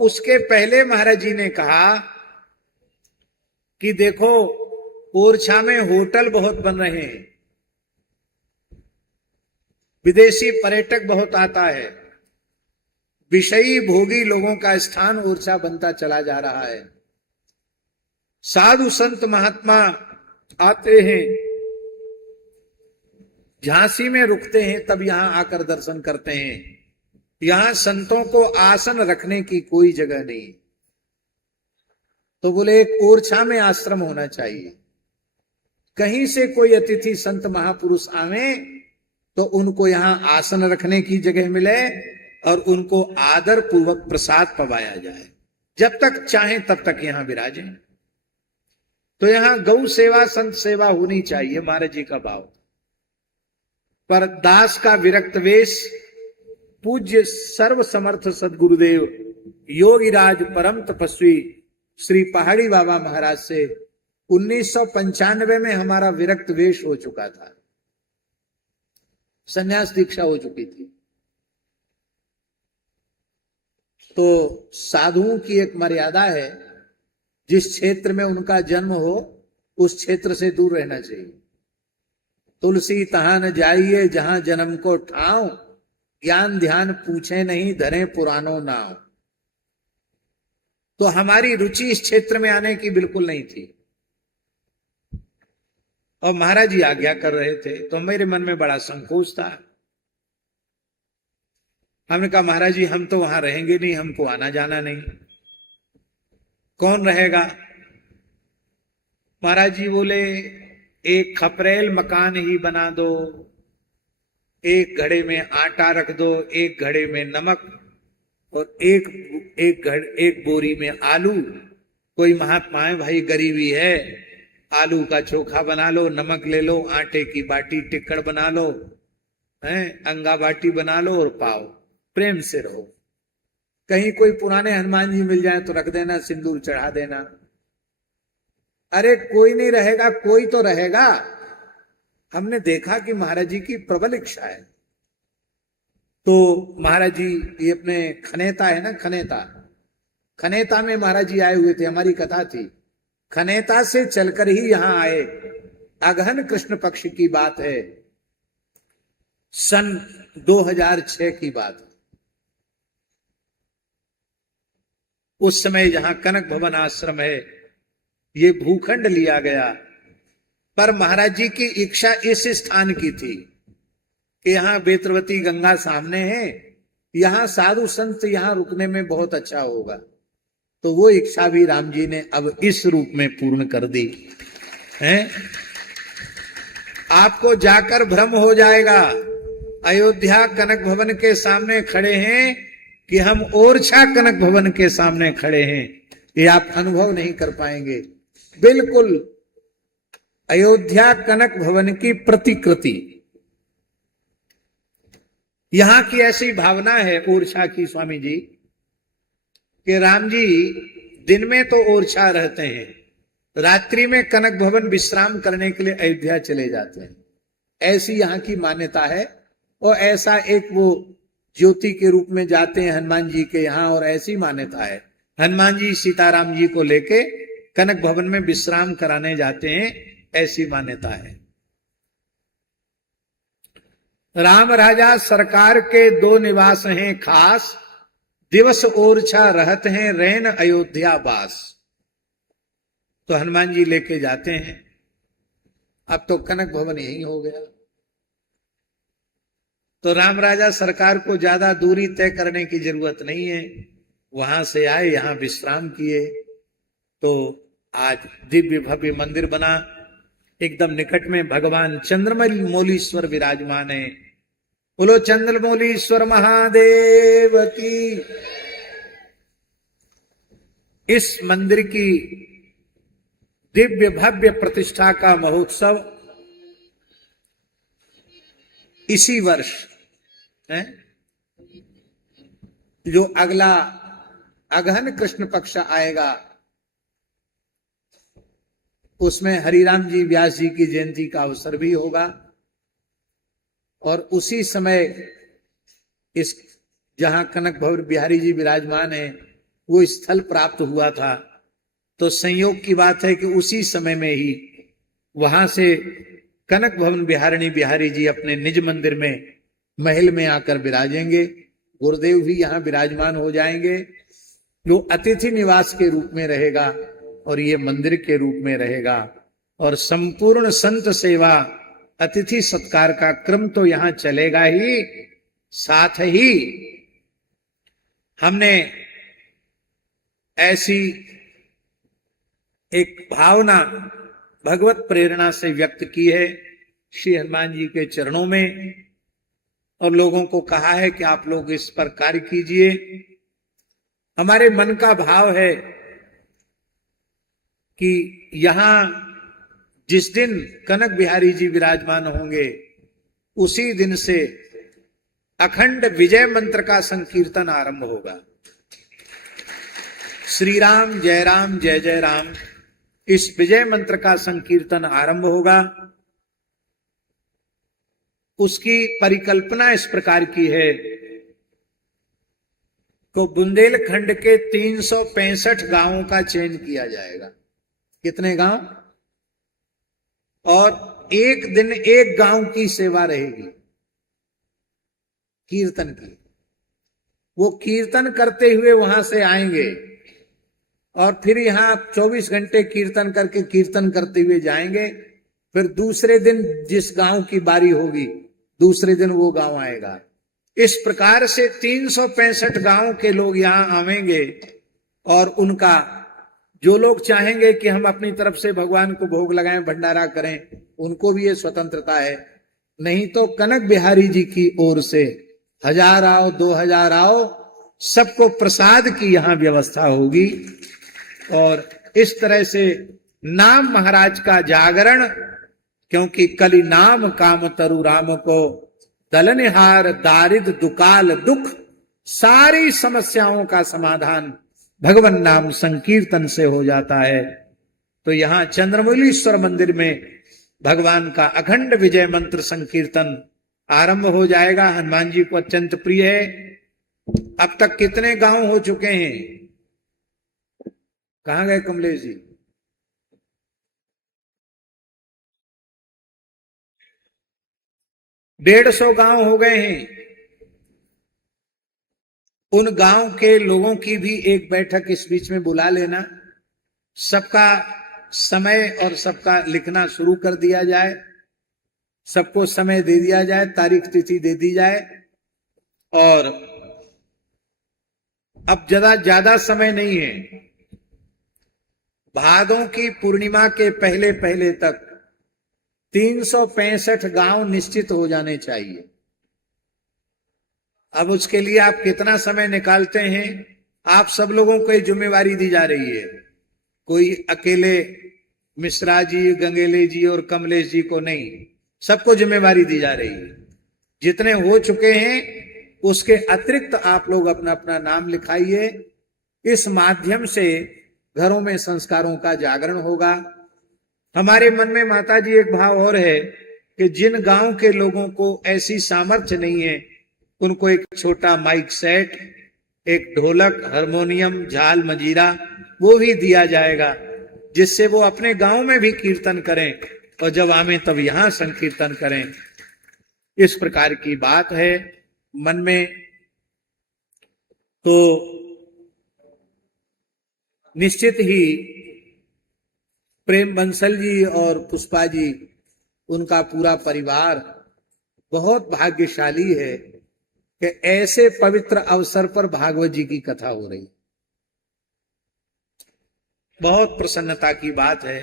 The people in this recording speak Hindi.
उसके पहले महाराज जी ने कहा कि देखो ओरछा में होटल बहुत बन रहे हैं, विदेशी पर्यटक बहुत आता है, विषयी भोगी लोगों का स्थान ओरछा बनता चला जा रहा है, साधु संत महात्मा आते हैं, झांसी में रुकते हैं, तब यहां आकर दर्शन करते हैं। यहां संतों को आसन रखने की कोई जगह नहीं। तो बोले एक ओरछा में आश्रम होना चाहिए, कहीं से कोई अतिथि संत महापुरुष आवे तो उनको यहां आसन रखने की जगह मिले और उनको आदर पूर्वक प्रसाद पवाया जाए, जब तक चाहें तब तक यहां विराजें। तो यहां गौ सेवा संत सेवा होनी चाहिए, महाराज जी का भाव। पर दास का विरक्त वेश पूज्य सर्व समर्थ सदगुरुदेव योगीराज परम तपस्वी श्री पहाड़ी बाबा महाराज से 1995 में हमारा विरक्त वेश हो चुका था, संन्यास दीक्षा हो चुकी थी। तो साधुओं की एक मर्यादा है, जिस क्षेत्र में उनका जन्म हो उस क्षेत्र से दूर रहना चाहिए। तुलसी तहां न जाइए जहां जन्म को ठाव, ज्ञान ध्यान पूछे नहीं धरे पुरानो नाव। तो हमारी रुचि इस क्षेत्र में आने की बिल्कुल नहीं थी, और महाराज जी आज्ञा कर रहे थे, तो मेरे मन में बड़ा संकोच था। हमने कहा महाराज जी हम तो वहां रहेंगे नहीं, हमको आना जाना नहीं, कौन रहेगा? महाराज जी बोले एक खपरेल मकान ही बना दो, एक घड़े में आटा रख दो, एक घड़े में नमक और एक बोरी में आलू। कोई महात्मा है भाई, गरीबी है, आलू का चोखा बना लो, नमक ले लो, आटे की बाटी टिक्कड़ बना लो, अंगा बाटी बना लो और पाओ, प्रेम से रहो। कहीं कोई पुराने हनुमान जी मिल जाए तो रख देना, सिंदूर चढ़ा देना। अरे कोई नहीं रहेगा, कोई तो रहेगा। हमने देखा कि महाराज जी की प्रबल इच्छा है। तो महाराज जी ये अपने खनेता है ना, खनेता में महाराज जी आए हुए थे, हमारी कथा थी। खनेता से चलकर ही यहां आए। अगहन कृष्ण पक्ष की बात है, सन 2006 की बात। उस समय जहां कनक भवन आश्रम है, ये भूखंड लिया गया। पर महाराज जी की इच्छा इस स्थान की थी कि यहां बेत्रवती गंगा सामने है, यहां साधु संत यहां रुकने में बहुत अच्छा होगा। तो वो इच्छा भी राम जी ने अब इस रूप में पूर्ण कर दी है। आपको जाकर भ्रम हो जाएगा, अयोध्या कनक भवन के सामने खड़े हैं कि हम ओरछा कनक भवन के सामने खड़े हैं, ये आप अनुभव नहीं कर पाएंगे। बिल्कुल अयोध्या कनक भवन की प्रतिकृति। यहां की ऐसी भावना है ओरछा की स्वामी जी कि राम जी दिन में तो ओरछा रहते हैं, रात्रि में कनक भवन विश्राम करने के लिए अयोध्या चले जाते हैं। ऐसी यहां की मान्यता है। और ऐसा एक वो ज्योति के रूप में जाते हैं हनुमान जी के यहां, और ऐसी मान्यता है हनुमान जी सीताराम जी को लेके कनक भवन में विश्राम कराने जाते हैं, ऐसी मान्यता है। राम राजा सरकार के 2 निवास हैं खास, दिवस ओरछा रहत हैं रैन अयोध्या बास। तो हनुमान जी लेके जाते हैं। अब तो कनक भवन यही हो गया। तो राम राजा सरकार को ज्यादा दूरी तय करने की जरूरत नहीं है, वहां से आए, यहां विश्राम किए। तो आज दिव्य भव्य मंदिर बना, एकदम निकट में भगवान चंद्रमौलीश्वर विराजमान है। बोलो चंद्रमौलीश्वर महादेव की। इस मंदिर की दिव्य भव्य प्रतिष्ठा का महोत्सव इसी वर्ष है, जो अगला अगहन कृष्ण पक्ष आएगा, उसमें हरिराम जी व्यास जी की जयंती का अवसर भी होगा। और उसी समय इस जहां कनक भवन बिहारी जी विराजमान है, वो स्थल प्राप्त हुआ था। तो संयोग की बात है कि उसी समय में ही वहां से कनक भवन बिहारिणी बिहारी जी अपने निज मंदिर में महल में आकर विराजेंगे। गुरुदेव भी यहाँ विराजमान हो जाएंगे। वो अतिथि निवास के रूप में रहेगा और ये मंदिर के रूप में रहेगा। और संपूर्ण संत सेवा अतिथि सत्कार का क्रम तो यहां चलेगा ही, साथ ही हमने ऐसी एक भावना भगवत प्रेरणा से व्यक्त की है श्री हनुमान जी के चरणों में, और लोगों को कहा है कि आप लोग इस पर कार्य कीजिए। हमारे मन का भाव है कि यहां जिस दिन कनक बिहारी जी विराजमान होंगे उसी दिन से अखंड विजय मंत्र का संकीर्तन आरंभ होगा। श्री राम जय जय राम, इस विजय मंत्र का संकीर्तन आरंभ होगा। उसकी परिकल्पना इस प्रकार की है को बुंदेलखंड के 365 गांवों का चयन किया जाएगा। कितने गांव? और एक दिन एक गांव की सेवा रहेगी कीर्तन की। वो कीर्तन करते हुए वहां से आएंगे और फिर यहां 24 घंटे कीर्तन करके कीर्तन करते हुए जाएंगे। फिर दूसरे दिन जिस गांव की बारी होगी दूसरे दिन वो गांव आएगा। इस प्रकार से 365 गांव के लोग यहां आवेंगे और उनका जो लोग चाहेंगे कि हम अपनी तरफ से भगवान को भोग लगाएं, भंडारा करें, उनको भी ये स्वतंत्रता है। नहीं तो कनक बिहारी जी की ओर से 1000 आओ 2000 आओ, सबको प्रसाद की यहां व्यवस्था होगी। और इस तरह से नाम महाराज का जागरण, क्योंकि कली नाम काम तरु राम को, दलनिहार दारिद दुकाल दुख, सारी समस्याओं का समाधान भगवान नाम संकीर्तन से हो जाता है। तो यहां चंद्रमौलीश्वर मंदिर में भगवान का अखंड विजय मंत्र संकीर्तन आरंभ हो जाएगा। हनुमान जी को अत्यंत प्रिय है। अब तक कितने गांव हो चुके हैं? कहां गए कमलेश जी? डेढ़ 150 गांव हो गए हैं। उन गांव के लोगों की भी एक बैठक इस बीच में बुला लेना, सबका समय और सबका लिखना शुरू कर दिया जाए, सबको समय दे दिया जाए, तारीख तिथि दे दी जाए। और अब ज्यादा समय नहीं है। भादों की पूर्णिमा के पहले पहले तक 365 गांव निश्चित हो जाने चाहिए। अब उसके लिए आप कितना समय निकालते हैं, आप सब लोगों को ये जिम्मेवारी दी जा रही है। कोई अकेले मिश्रा जी, गंगेले जी और कमलेश जी को नहीं, सबको जिम्मेवारी दी जा रही है। जितने हो चुके हैं उसके अतिरिक्त आप लोग अपना अपना नाम लिखाइए। इस माध्यम से घरों में संस्कारों का जागरण होगा। हमारे मन में माता जी एक भाव और है कि जिन गांव के लोगों को ऐसी सामर्थ्य नहीं है उनको एक छोटा माइक सेट, एक ढोलक, हारमोनियम, झाल, मंजीरा वो भी दिया जाएगा, जिससे वो अपने गांव में भी कीर्तन करें और जब आवे तब यहां संकीर्तन करें। इस प्रकार की बात है मन में। तो निश्चित ही प्रेम बंसल जी और पुष्पा जी, उनका पूरा परिवार बहुत भाग्यशाली है कि ऐसे पवित्र अवसर पर भागवत जी की कथा हो रही। बहुत प्रसन्नता की बात है।